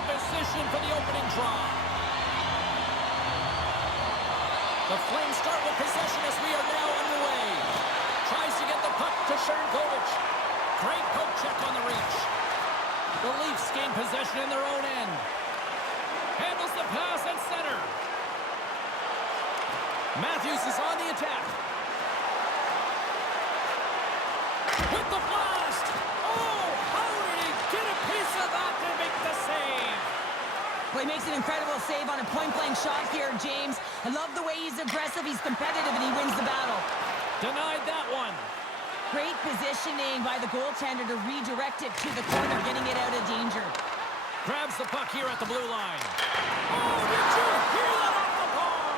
into position for the opening draw. The Flames start with possession as we are now underway. Tries to get the puck to Shergovic. Great poke check on the reach. The Leafs gain possession in their own end. Handles the pass at center. Matthews is on the attack. With the blast! Oh, how did he get a piece of that to make the save? Well, he makes an incredible save on a point-blank shot here, James. I love the way he's aggressive, he's competitive, and he wins the battle. Denied that one. Great positioning by the goaltender to redirect it to the corner, getting it out of danger. Grabs the puck here at the blue line. Oh, did you hear that off the bar?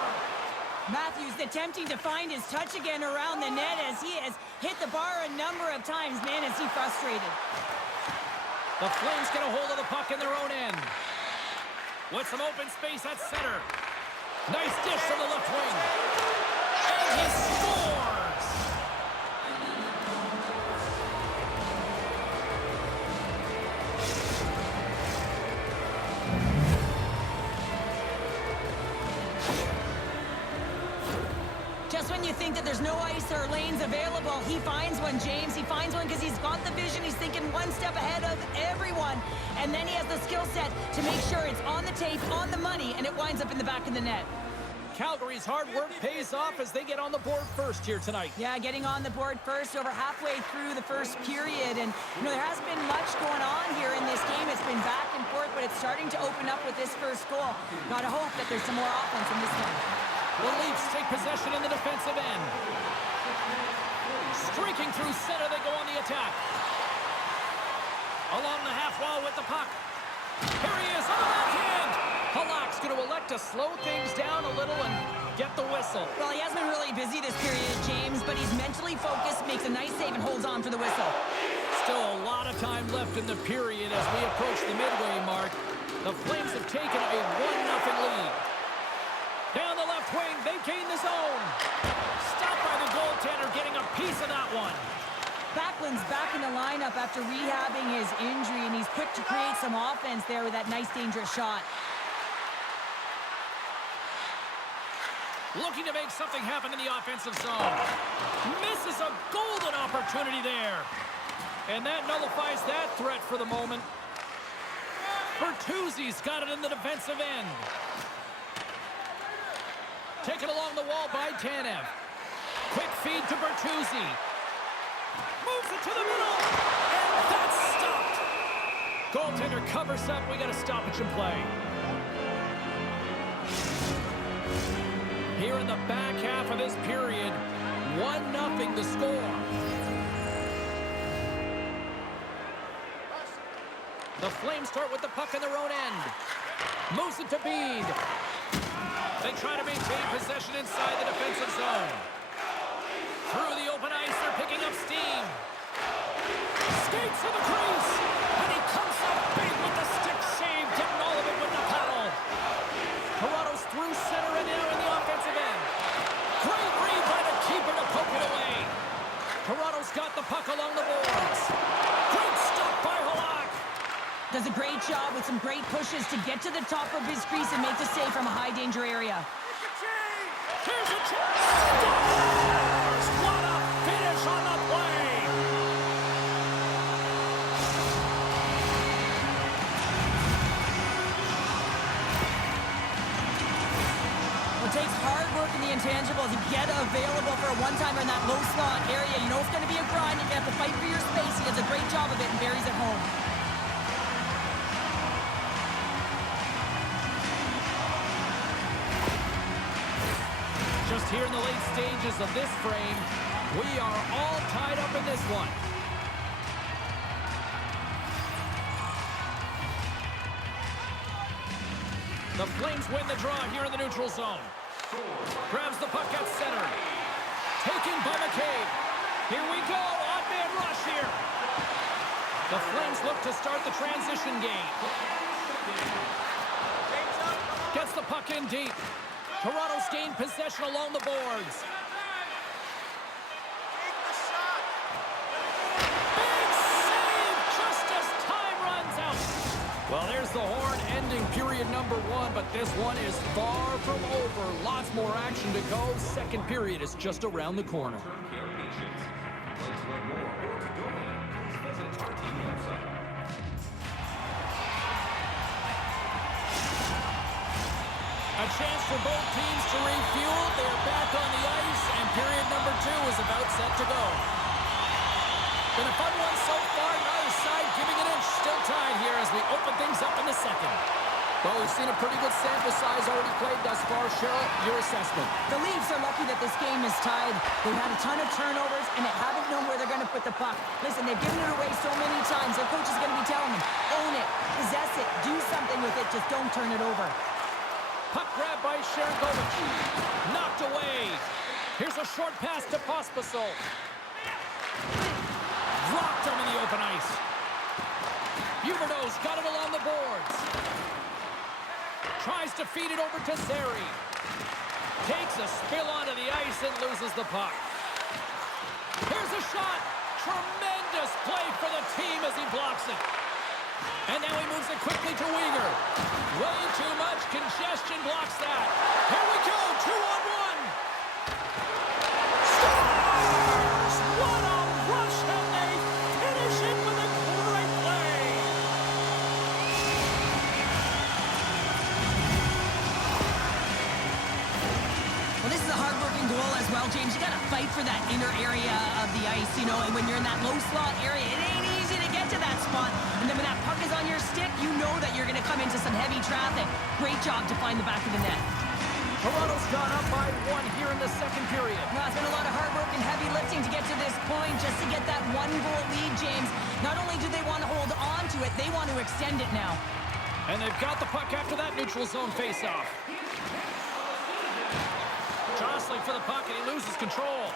Matthews attempting to find his touch again around the net as he has hit the bar a number of times. Man, is he frustrated. The Flames get a hold of the puck in their own end. With some open space at center. Nice dish from the left wing. And he scores! Just when you think that there's no ice or lanes available, he finds one, James. He finds one because he's got the vision. He's thinking one step ahead of everyone. And then he has the skill set to make sure it's on the tape, on the money, and it winds up in the back of the net. Calgary's hard work pays off as they get on the board first here tonight. Yeah, getting on the board first over halfway through the first period. And, you know, there hasn't been much going on here in this game. It's been back and forth, but it's starting to open up with this first goal. Gotta hope that there's some more offense in this one. The Leafs take possession in the defensive end. Streaking through center, they go on the attack. Along the half wall with the puck. Here he is on the backhand. Halak's going to elect to slow things down a little and get the whistle. Well, he hasn't been really busy this period, James, but he's mentally focused, makes a nice save, and holds on for the whistle. Still a lot of time left in the period as we approach the midway mark. The Flames have taken a 1-0 lead. Down the left wing, they gain the zone. Stopped by the goaltender, getting a piece of that one. Backlund's back in the lineup after rehabbing his injury, and he's quick to create some offense there with that nice, dangerous shot. Looking to make something happen in the offensive zone. Misses a golden opportunity there. And that nullifies that threat for the moment. Bertuzzi's got it in the defensive end. Taken along the wall by Tanev. Quick feed to Bertuzzi. Moves it to the middle. And that's stopped. Goaltender covers up. We got a stoppage in play. Here in the back half of this period, 1-0 the score. The Flames start with the puck in their own end. Moves it to Bede. They try to maintain possession inside the defensive zone. Through the open ice, they're picking up steam. Skates to the crease. And he comes up big with the stick save, getting all of it with the paddle. Toronto's through center and now in the offensive end. Great read by the keeper to poke it away. Toronto's got the puck along the boards. Great stop by Halak. Does a great job with some great pushes to get to the top of his crease and make the save from a high-danger area. Here's a chance. Scores! What a finish on the play. It takes hard work in the intangibles to get available for a one-timer in that low slot area. You know it's going to be a grind. You're going to have to fight for your space. He does a great job of it and buries it home. Just here in the late stages of this frame, we are all tied up in this one. The Flames win the draw here in the neutral zone. Grabs the puck at center. Taken by McCabe. Here we go, odd-man rush here. The Flames look to start the transition game. Gets the puck in deep. Toronto's gained possession along the boards. Big save just as time runs out. Well, there's the horn ending period number 1, but this one is far from over. Lots more action to go. Second period is just around the corner. A chance for both teams to refuel. They're back on the ice, and period number 2 is about set to go. Been a fun one so far. Neither side giving an inch. Still tied here as we open things up in the second. Well, we've seen a pretty good sample size already played thus far. Cheryl, your assessment. The Leafs are lucky that this game is tied. They've had a ton of turnovers and they haven't known where they're going to put the puck. Listen, they've given it away so many times. Their coach is going to be telling them, own it, possess it, do something with it, just don't turn it over. Puck grab by Sharangovich. Knocked away. Here's a short pass to Pospisil. Dropped him in the open ice. Huberdeau's got it along the boards. Tries to feed it over to Zary. Takes a spill onto the ice and loses the puck. Here's a shot. Tremendous play for the team as he blocks it. And now he moves it quickly to Weegar. Way too much congestion blocks that. Here we go, 2-on-1. Scores! What a rush, and they finish it with a great play. Well, this is a hard-working goal as well, James. You got to fight for that inner area of the ice, you know, and when you're in that low slot area, it ain't easy to get to that spot. And then when that puck is on your stick, you know that you're going to come into some heavy traffic. Great job to find the back of the net. Toronto's gone up by 1 here in the second period. Well, it's been a lot of hard work and heavy lifting to get to this point, just to get that 1-goal lead, James. Not only do they want to hold on to it, they want to extend it now. And they've got the puck after that neutral zone faceoff. Jostling for the puck, and he loses control.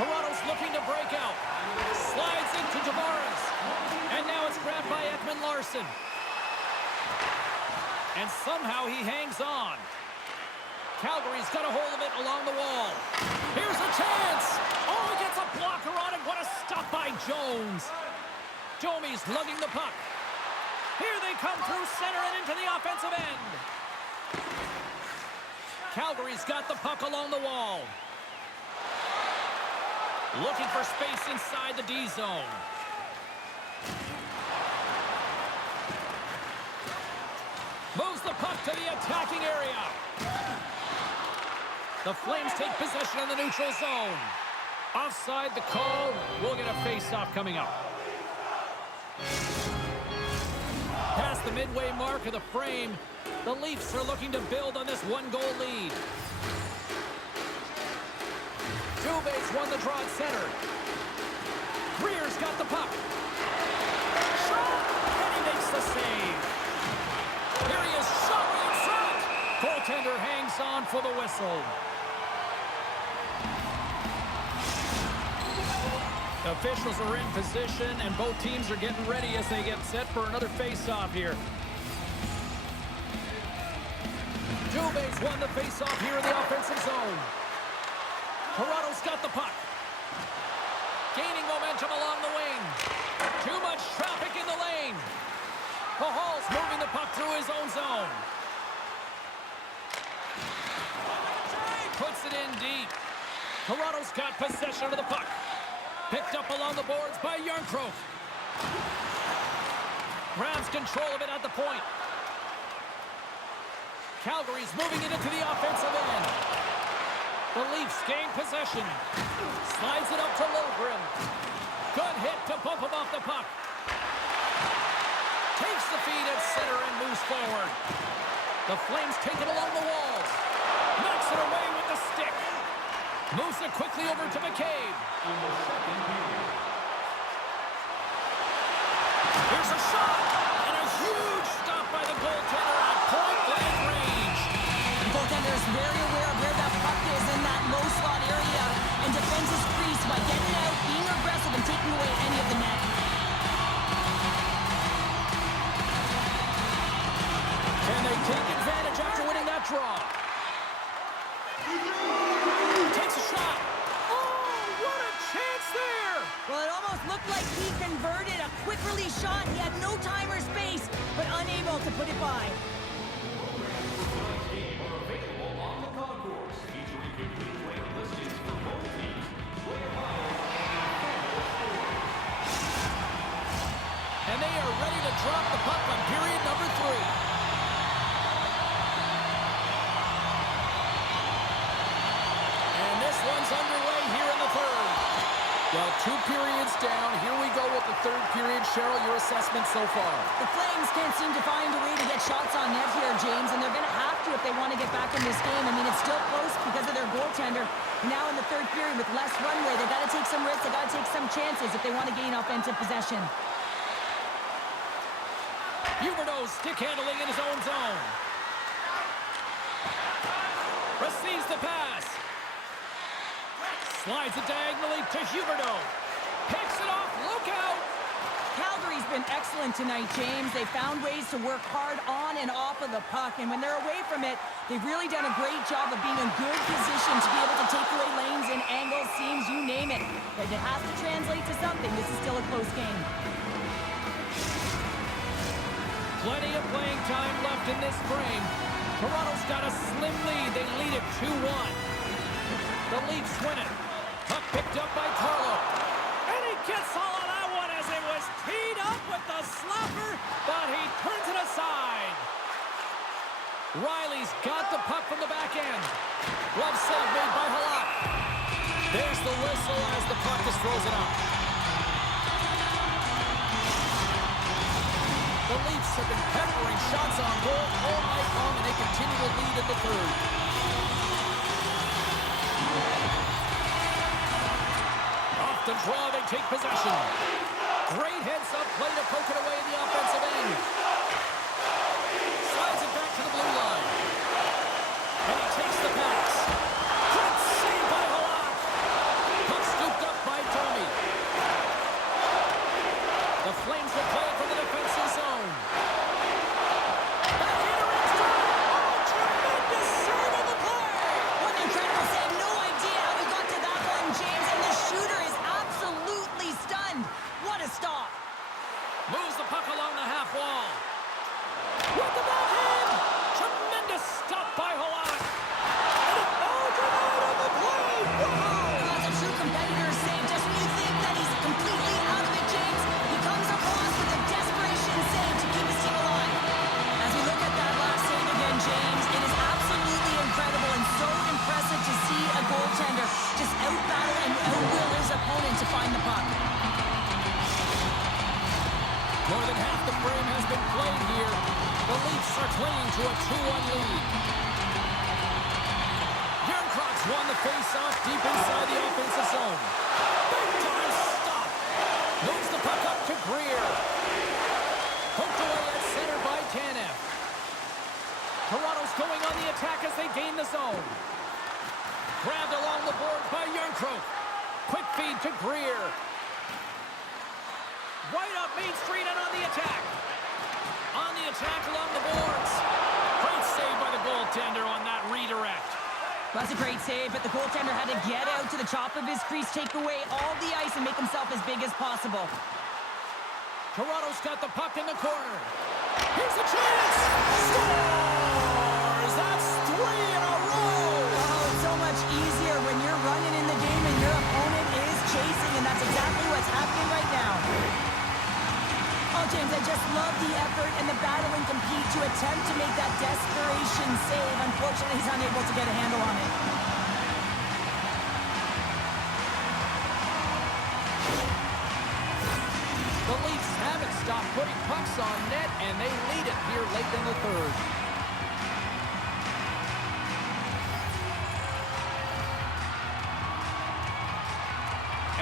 Toronto's looking to break out. Slides into Tavares. And now it's grabbed by Ekman Larsson. And somehow he hangs on. Calgary's got a hold of it along the wall. Here's a chance. Oh, he gets a blocker on it. What a stop by Jones. Domi's lugging the puck. Here they come through center and into the offensive end. Calgary's got the puck along the wall. Looking for space inside the D zone. Moves the puck to the attacking area. The Flames take possession in the neutral zone. Offside the call. We'll get a face-off coming up. Past the midway mark of the frame, the Leafs are looking to build on this 1-goal lead. Dubé's won the draw at center. Greer's got the puck. Shot! And he makes the save. Here he is, shot in front. Goaltender hangs on for the whistle. Officials are in position, and both teams are getting ready as they get set for another face-off here. Dubé's won the face-off here in the offensive zone. Toronto's got the puck. Gaining momentum along the wing. Too much traffic in the lane. Hall's moving the puck through his own zone. Puts it in deep. Toronto's got possession of the puck. Picked up along the boards by Järnkrok. Grabs control of it at the point. Calgary's moving it into the offensive end. The Leafs gain possession. Slides it up to Logren. Good hit to bump him off the puck. Takes the feed at center and moves forward. The Flames take it along the walls. Knocks it away with the stick. Moves it quickly over to McCabe. Here's a shot. And a huge stop by the goaltender at point-blank range. The goaltender is very aware of where that puck is in that low slot area, and defends his crease by getting out, being aggressive, and taking away any of the net. And they take advantage after winning that draw. Takes a shot. Oh, what a chance there! Looked like he converted a quick release shot. He had no time or space, but unable to put it by. And they are ready to drop the puck on period number 3. And this one's underway here in the third. Well, 2 periods down. Here we go with the third period. Cheryl, your assessment so far? The Flames can't seem to find a way to get shots on net here, James, and they're going to have to if they want to get back in this game. I mean, it's still close because of their goaltender. Now in the third period with less runway, they've got to take some risks. They've got to take some chances if they want to gain offensive possession. Huberdeau stick handling in his own zone. Receives the pass. Slides it diagonally to Huberdeau. Picks it off. Look out! Calgary's been excellent tonight, James. They found ways to work hard on and off of the puck, and when they're away from it, they've really done a great job of being in good position to be able to take away lanes and angles, seams, you name it. But it has to translate to something. This is still a close game. Plenty of playing time left in this frame. Toronto's got a slim lead. They lead it 2-1. The Leafs win it. Puck picked up by Carlo. And he gets all of that one as it was teed up with the slapper, but he turns it aside. Riley's got the puck from the back end. Glove save made by Halak. There's the whistle as the puck is frozen up. The Leafs have been peppering shots on goal all night long, and they continue to lead in the third. Off the draw, they take possession. Great heads-up play to poke it away in the offensive end. Slides it back to the blue line. And he takes the pass. Good save by Halak. Puck scooped up by Domi. The Flames will play it from the defensive zone. Backhander in front. Oh, tremendous save on the play. What an incredible save. No idea how he got to that one, James, and the shooter is absolutely stunned. What a stop. Moves the puck along the half wall. With the backhand. Tremendous stop by Halak. Oh, denied on the play. Wow. That's a true competitor's save. Just when you think that he's completely out of it, James, he comes across with a desperation save to keep his team alive. As we look at that last save again, James, it is absolutely incredible and so impressive to see a goaltender just out-battle and out-will his opponent to find the puck. More than half the frame has been played here. The Leafs are clinging to a 2-1 lead. Yarncrocs won the face-off deep inside the offensive zone. Big time stop. Moves the puck up to Greer. Poked away at center by Tanev. Toronto's going on the attack as they gain the zone. Grabbed along the boards by Yarncroc. Quick feed to Greer. Right up Main Street and on the attack. On the attack along the boards. Great save by the goaltender on that redirect. That's a great save, but the goaltender had to get out to the top of his crease, take away all the ice, and make himself as big as possible. Toronto's got the puck in the corner. Here's a chance! Scores! That's 3 in a row! Oh, it's so much easier when you're running in the game and your opponent is chasing, and that's exactly what's happening right now. Oh, James, I just love the effort and the battle and compete to attempt to make that desperation save. Unfortunately, he's unable to get a handle on it. The Leafs haven't stopped putting pucks on net, and they lead it here late in the third.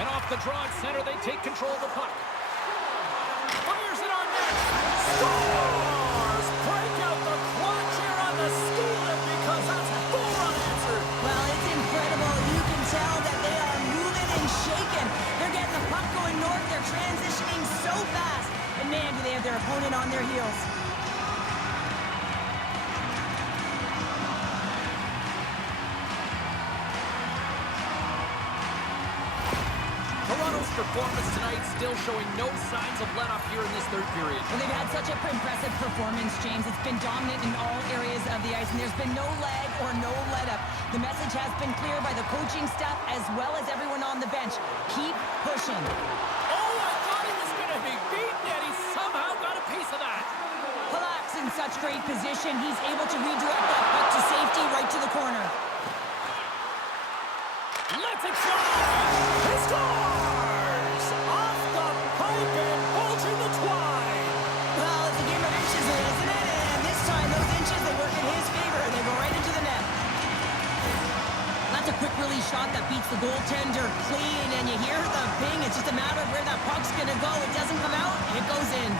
And off the draw at center, they take control of the puck. Fires it on net. Scores! Break out the clutch here on the ski lift because that's 4 unanswered. Well, it's incredible. You can tell that they are moving and shaking. They're getting the puck going north. They're transitioning so fast. And man, do they have their opponent on their heels. Toronto balanced performance tonight, still showing no signs of let-up here in this third period. Well, they've had such an impressive performance, James. It's been dominant in all areas of the ice, and there's been no lag or no let-up. The message has been clear by the coaching staff as well as everyone on the bench. Keep pushing. Oh, I thought he was going to be beaten, and he somehow got a piece of that. Halak's in such great position. He's able to redirect that puck to safety right to the corner. Let's it fly! He scores! Off the pipe and bulging the twine. Well, it's a game of inches, isn't it? And this time, those inches, they work in his favor. They go right into the net. That's a quick release shot that beats the goaltender clean, and you hear the ping. It's just a matter of where that puck's going to go. It doesn't come out, and it goes in.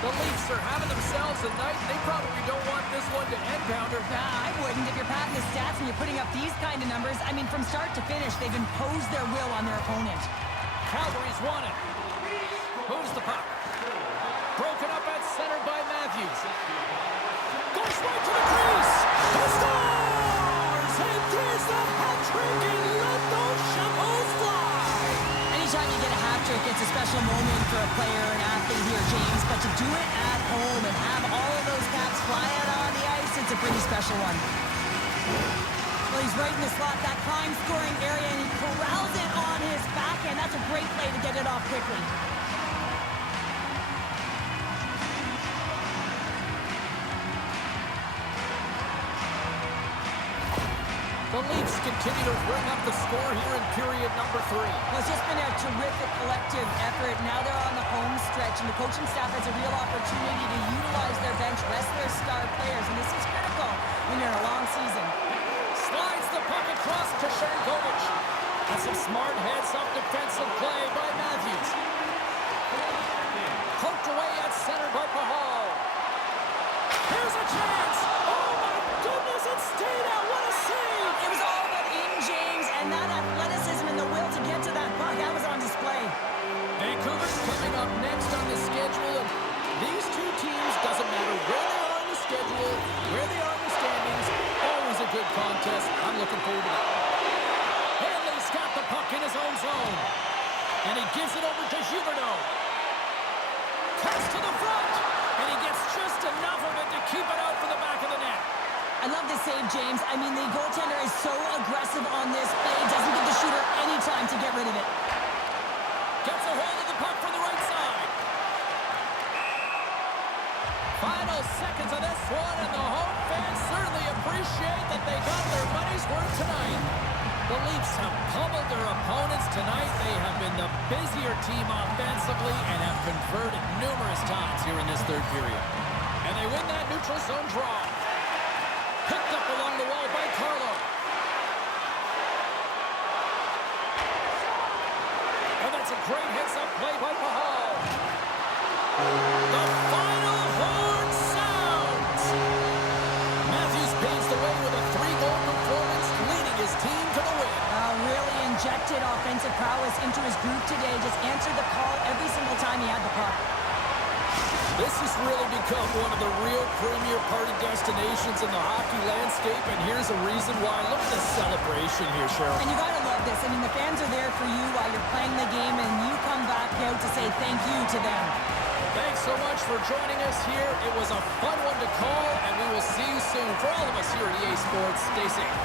The Leafs are having themselves a night. They probably don't want this one to end, Pounder. Nah, I wouldn't. If you're padding the stats and you're putting up these kind of numbers, I mean, from start to finish, they've imposed their will on their opponent. Calgary's won it. Moves the puck. Broken up at center by Matthews. Goes right to the crease. He scores! And there's the hat trick, and let those shovels fly. Anytime you get a hat trick, it's a special moment for a player or an athlete here, James. But to do it at home and have all of those caps fly out on the ice, it's a pretty special one. Well, he's right in the slot, that prime scoring area, and he corrals it on his backhand. That's a great play to get it off quickly. The Leafs continue to bring up the score here in period number 3. Well, it's just been a terrific collective effort. Now they're on the home stretch, and the coaching staff has a real opportunity to utilize their bench, rest their star players, and this is critical when you're in a long season. Slides the puck across to Shankovic. That's some smart heads-up defensive play by Matthews. Poked away at center by Pahal. Here's a chance. Oh, my goodness, it stayed out. What a save. It was all but in, James, and that athleticism and the will to get to that puck, that was on display. Vancouver's coming up next on the schedule, and these two teams, doesn't matter where they are on the schedule, where they are in the standings, always a good contest. I'm looking forward to that. Hanley's got the puck in his own zone, and he gives it over to Huberdeau. Cuts to the front, and he gets just enough of it to keep it out for the back of the net. I love this save, James. I mean, the goaltender is so aggressive on this play. Doesn't give the shooter any time to get rid of it. Gets a hold of the puck from the right side. Final seconds of this one, and the home fans certainly appreciate that they got their money's worth tonight. The Leafs have pummeled their opponents tonight. They have been the busier team offensively and have converted numerous times here in this third period. And they win that neutral zone draw. Picked up along the wall by Carlo. And that's a great heads-up play by Pahal. The final horn sounds. Matthews paves the way with a 3-goal performance, leading his team to the win. Really injected offensive prowess into his group today. Just answered the call every single time he had the puck. This has really become one of the real premier party destinations in the hockey landscape, and here's a reason why. Look at the celebration here, Cheryl. And you got to love this. I mean, the fans are there for you while you're playing the game, and you come back out to say thank you to them. Thanks so much for joining us here. It was a fun one to call, and we will see you soon. For all of us here at EA Sports, stay safe.